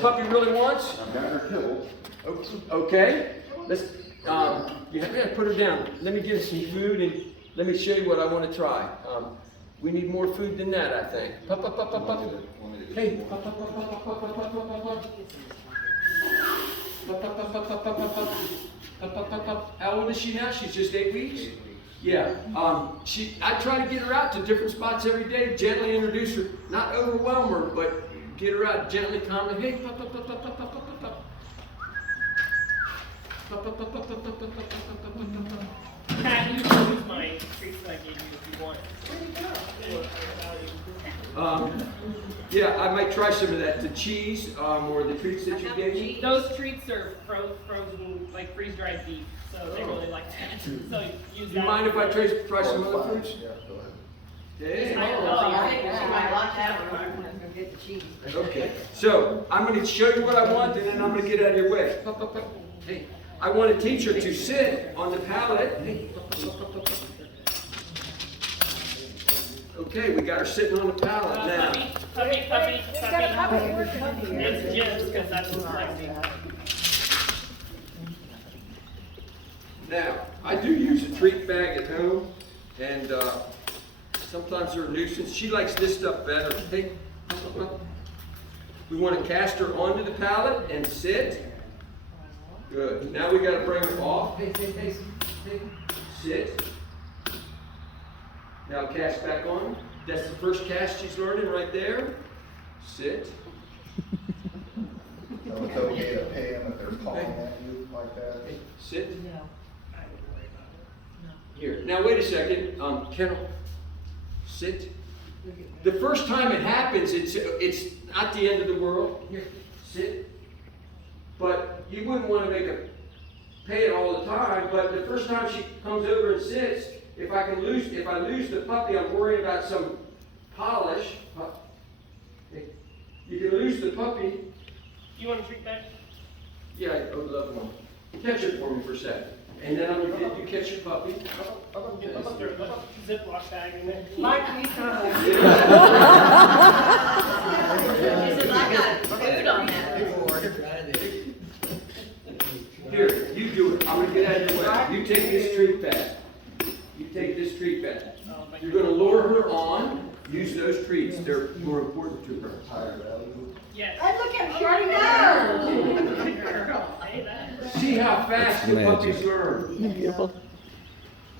Puppy really wants? I've got her kibble. Okay. Let's. You have to put her down. Let me get some food and let me show you what I want to try. We need more food than that, I think. Pup, pup, pup, pup, pup. Hey. Pup, pup, pup, pup, pup, pup, pup, pup, pup, pup. Pup, pup, pup, pup, pup, pup, pup, pup. Pup, pup, pup, pup. How old is she now? She's just 8 weeks? Yeah. I try to get her out to different spots every day, gently introduce her, not overwhelm her, but get her out gently, calmly. Hey, pup, pup, pup, pup, pup, pup, pup, pup. Pat, you can use my treats that I gave you if you want. Yeah, I might try some of that. The cheese or the treats that you gave me. Those treats are frozen, like freeze-dried beef, so they really like that. So use that. Do you mind if I try some other fruits? Yeah, go ahead. Okay. I think she might like that one. I'm gonna go get the cheese. Okay. So I'm going to show you what I want, and then I'm going to get out of your way. Hey, I want to teach her to sit on the pallet. Hey. Okay, we got her sitting on the pallet now. Puppy. Puppy. It's Jim's because that's what's like. Now, I do use a treat bag at home, and sometimes they're a nuisance. She likes this stuff better. Hey. We want to cast her onto the pallet and sit. Good. Now we got to bring her off. Hey. Sit. Now cast back on. That's the first cast she's learning right there. Sit. So it's okay to pay them if they're calling at you like that? Hey, sit. Here. Now wait a second. Kennel. Sit. The first time it happens, it's not the end of the world. Here. Sit. But you wouldn't want to make her pay it all the time. But the first time she comes over and sits, if I lose the puppy, I'm worried about some polish. You can lose the puppy. You want a treat bag? Yeah, I would love one. Catch it for me for a second. And then I'm going to get you catch your puppy. There's a Ziploc bag in there. Mike, we tried. She says, I got food on that board. Here, you do it. I'm going to get out of your way. You take this treat bag. You take this treat bag. You're going to lure her on. Use those treats. They're more important to her. Higher value. Yes. Hey, look at she already knows. Say that. See how fast the puppies learn. Beautiful.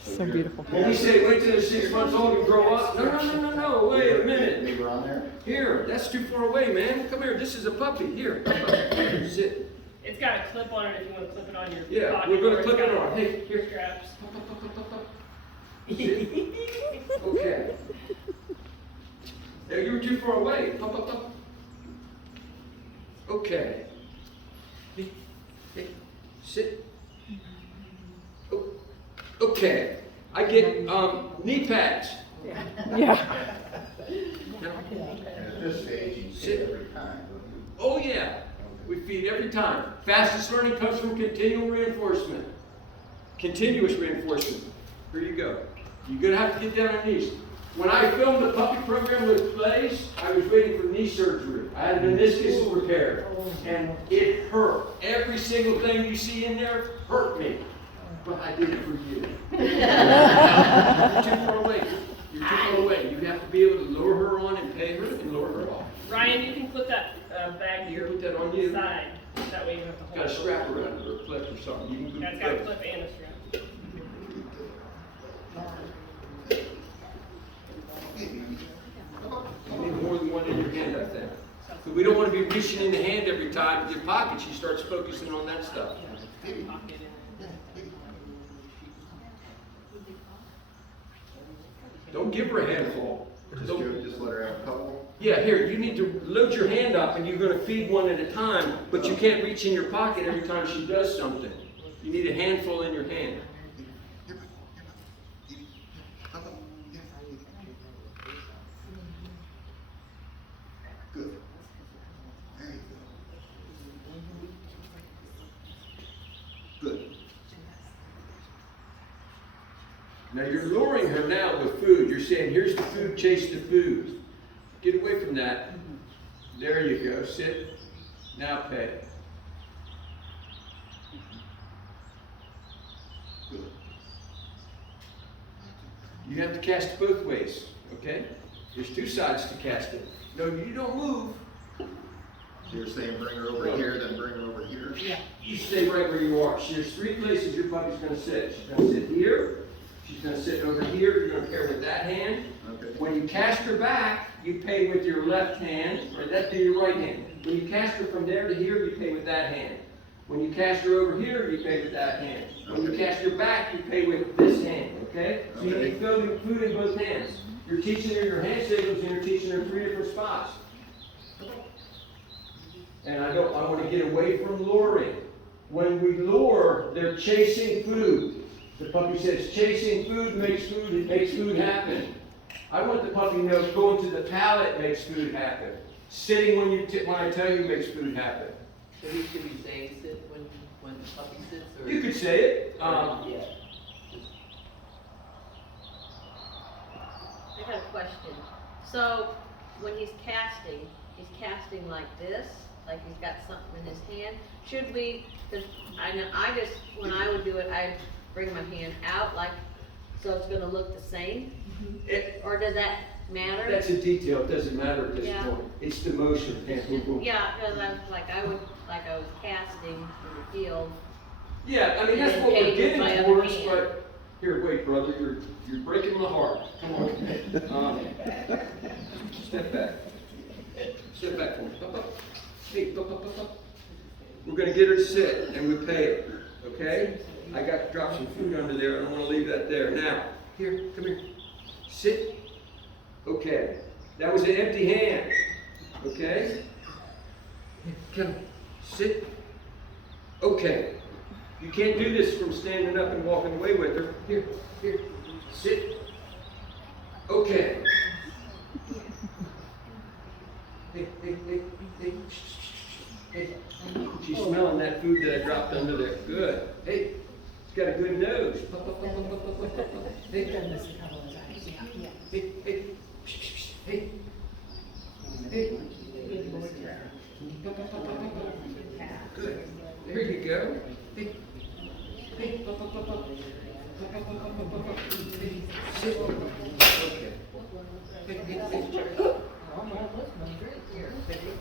So beautiful. When we say wait till they're 6 months old and grow up, no, wait a minute. Leave her on there? Here, that's too far away, man. Come here, this is a puppy. Here, sit. It's got a clip on it if you want to clip it on your Yeah, pocket. we're going or to it's clip it got on. Hey, here. straps. Sit. Okay. Now you were too far away. Okay. Hey, sit. Oh, okay. I get knee pads. Yeah. And at this stage, you sit every time, don't you? Oh yeah. We feed every time. Fastest learning comes from continual reinforcement. Continuous reinforcement. Here you go. You're going to have to get down on knees. When I filmed the puppy program with Blaze, I was waiting for knee surgery. I had a meniscus repaired, and it hurt. Every single thing you see in there hurt me. But I did it for you. You're too far away. You're too far away. You have to be able to lower her on and pay her and lower her off. Ryan, you can clip that bag to You your can put that on you. side. That way you don't have to hold Got a it. strap around it or a clip or something. You can Yeah, it's got a clip and a strap. You need more than one in your hand, I think. So we don't want to be reaching in the hand every time with your pocket. She starts focusing on that stuff. Don't give her a handful. Just let her have a couple. Yeah, here, you need to load your hand up and you're going to feed one at a time, but you can't reach in your pocket every time she does something. You need a handful in your hand. Good. There you go. Good. Now you're luring her now with food. You're saying, here's the food, chase the food. Get away from that. There you go. Sit. Now pay. Good. You have to cast it both ways, okay? There's two sides to cast it. No, you don't move. So you're saying bring her over here, then bring her over here? Yeah. You stay right where you are. There's three places your puppy's gonna sit. She's gonna sit here, she's gonna sit over here, you're gonna pair with that hand. Okay. When you cast her back, you pay with your left hand, or that to your right hand. When you cast her from there to here, you pay with that hand. When you cast her over here, you pay with that hand. When you cast her back, you pay with this hand, okay? So you need to go to food in both hands. You're teaching her your hand signals and you're teaching her three different spots. And I want to get away from luring. When we lure, they're chasing food. The puppy says, chasing food makes food, it makes food happen. I want the puppy to know going to the palate makes food happen. Sitting when I tell you makes food happen. So you should be saying sit when the puppy sits, or? You could say it. Yeah. I got a question. So, when he's casting like this, like he's got something in his hand. Should we, cause when I would do it, I'd bring my hand out like, so it's gonna look the same? Or does that matter? That's a detail, it doesn't matter at this Yeah. point. It's the motion. Yeah, cause I was casting in the field. Yeah, I mean, that's what we're getting towards, but, here, wait, brother, you're breaking my heart. Come on. Step back. Step back for me. Up, up. Hey, up, up, up, up. We're gonna get her to sit, and we pay it, okay? I got to drop some food under there, I don't wanna leave that there. Now, here, come here. Sit. Okay. That was an empty hand, okay? Come, sit. Okay. You can't do this from standing up and walking away with her. Here, sit. Okay. Hey. She's smelling that food that I dropped under there. Good. Hey, she's got a good nose. Hey. Good. There you go. Hey. Sit.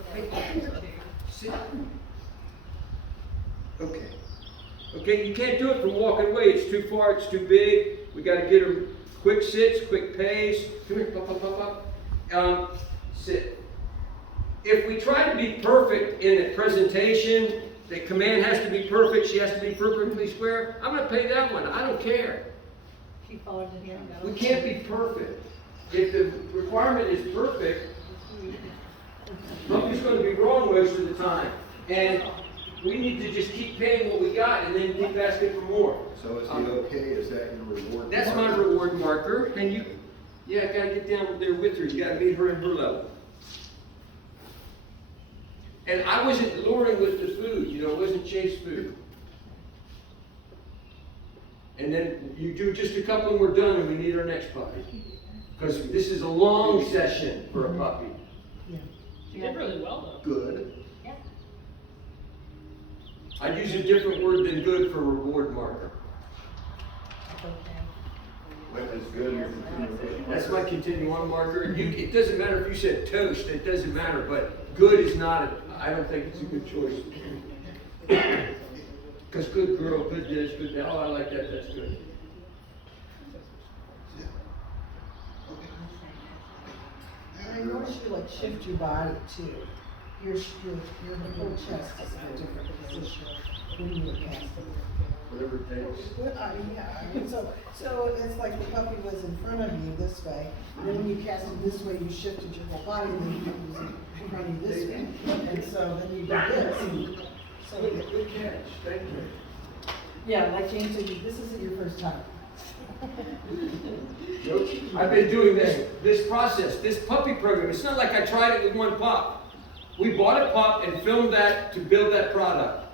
Okay. Sit. Okay. Okay, you can't do it from walking away. It's too far, it's too big. We got to get her quick sits, quick pace. Come here, sit. If we try to be perfect in the presentation, the command has to be perfect, she has to be perfectly square, I'm going to pay that one. I don't care. We can't be perfect. If the requirement is perfect, something's going to be wrong most of the time. And we need to just keep paying what we got and then keep asking for more. So is the okay, is that your reward? That's my marker? reward marker. And you, yeah, gotta get down there with her. You gotta meet her at her level. And I wasn't luring with the food, it wasn't chase food. And then you do just a couple and we're done and we need our next puppy. Because this is a long session for a puppy. You did really well though. Good. I'd use a different word than good for reward marker. What is good? Your continuation That's marker? my continue on marker. It doesn't matter if you said toast, it doesn't matter, but good is not, I don't think it's a good choice. Because good girl, good this, good that, oh, I like that, that's good. And I noticed you shift your body too. Your whole chest is in a different position when you were casting. Whatever it takes. So it's like the puppy was in front of you this way, and then when you casted this way, you shifted your whole body, and then you was in front of you this way. And so then you did this. And so Good catch, thank you. yeah, like James said, this isn't your first time. I've been doing this process, this puppy program. It's not like I tried it with one pup. We bought a pup and filmed that to build that product.